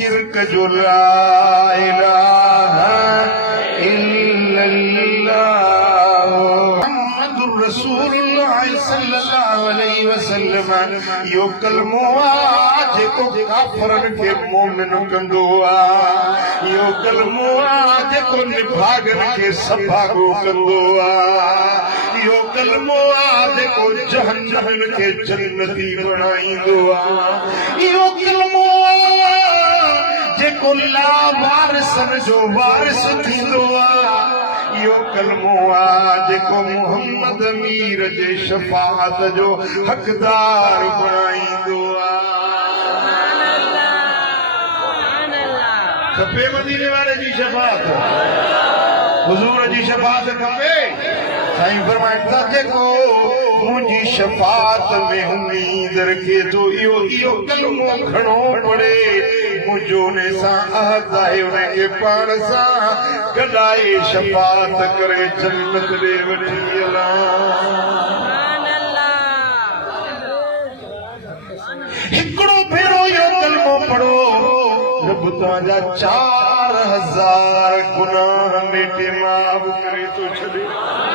ज़िक्र कजो ला इलाहा इल्लल्लाह मुहम्मदुर रसूलुल्लाह सल्लल्लाहु अलैहि वसल्लम। यो कलमो आ जेको काफरन के मोमिन कंदो आ, यो कलमो आ जेको निभागन के सभागो कंदो आ, यो कलमो आ जेको जहन्नम के जन्नती बणाईंदो आ, यो कलमो आ जेको ला वारिसन जो वारिस थींदो आ, यो कलमो आ जेको मुहम्मद अमीर जे शफाअत जो हक़दार बणाईंदो आ। खपे मदीने वाले जी शफाअत, हुजूर जी शफाअत खपे। साईं फरमाइनि था जेको मुंहिंजी शफाअत में उम्मीद रखे थो इहो कलमो खणो पड़े, मुंहिंजो ने सां अहद आहे उनखे पाण सां गॾाए शफाअत करे जन्नत ॾे वठी हलां। हिकिड़ो भेरो इहो कलमो पढ़ो, रब तव्हांजा 4000 गुनाह मेटे माफ़ करे थो छॾे।